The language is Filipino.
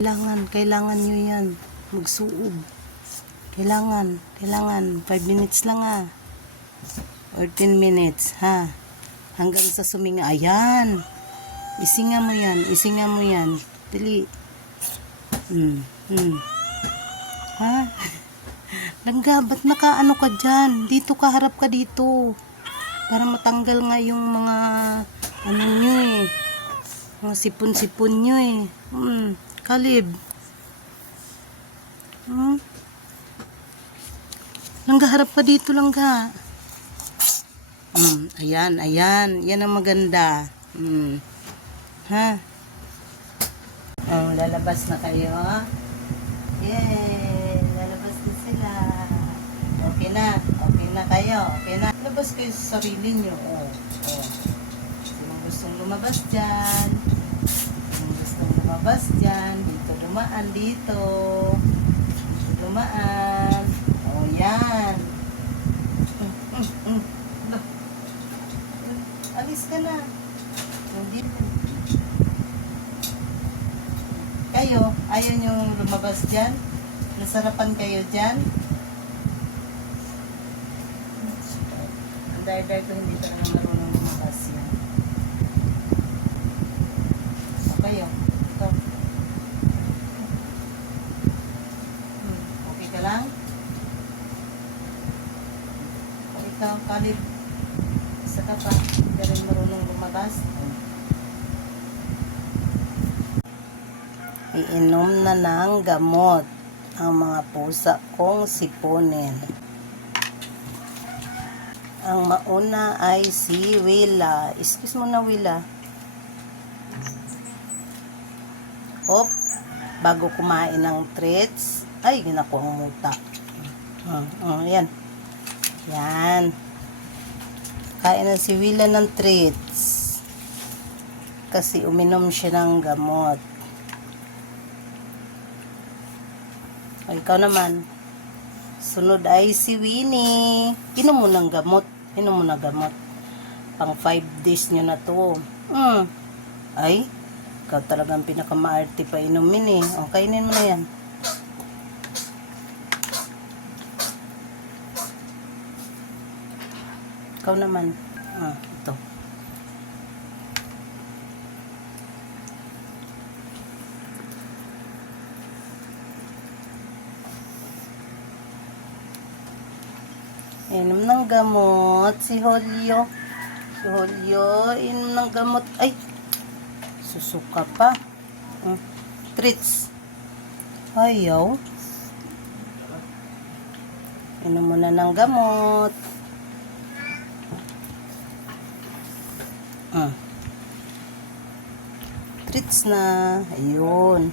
Kailangan nyo yan. Magsuog. Kailangan. 5 minutes lang or 10 minutes, hanggang sa suminga. Ayan. Isinga mo yan. Dili. Langga, ba't nakaano ka dyan? Dito ka, harap ka dito. Para matanggal nga yung mga ano nyo mga sipon-sipon nyo Kalib. Langga, harap ka dito, Langga. Ayan. Yan ang maganda. Lalabas na kayo. Yay! Lalabas na sila. Okay na kayo. Labas kayo sa sarili nyo. Sinong gustong lumabas dyan? Dito dumaan, dito. Dumaan. Yan. Alis ka na. Kayo, ayaw nyo lumabas dyan? Nasarapan kayo dyan? Ang dar-dar ko hindi talaga marunong lumabas yan. Kayo, ito. Okay ka lang? Ikaw, Kalib, isa ka pa, hindi rin marunong lumabas. Iinom na ng gamot ang mga pusa kong siponin. Ang mauna ay si Willa. Excuse mo na, Willa. Bago kumain ng treats, ay, ginako ang muta. Yan. Kain na si Willa ng treats. Kasi uminom siya ng gamot. Ikaw naman. Sunod ay si Winnie. Inom mo ng gamot. Pang 5 days nyo na to. Ay, ikaw talagang pinakamaarte pa inumin kainin mo na yan. Ikaw naman. Ito. Inom ng gamot. Si Holyo, inom ng gamot. Ay, susuka pa. Treats. Ayaw. Inom mo na ng gamot. Treats na. Ayun.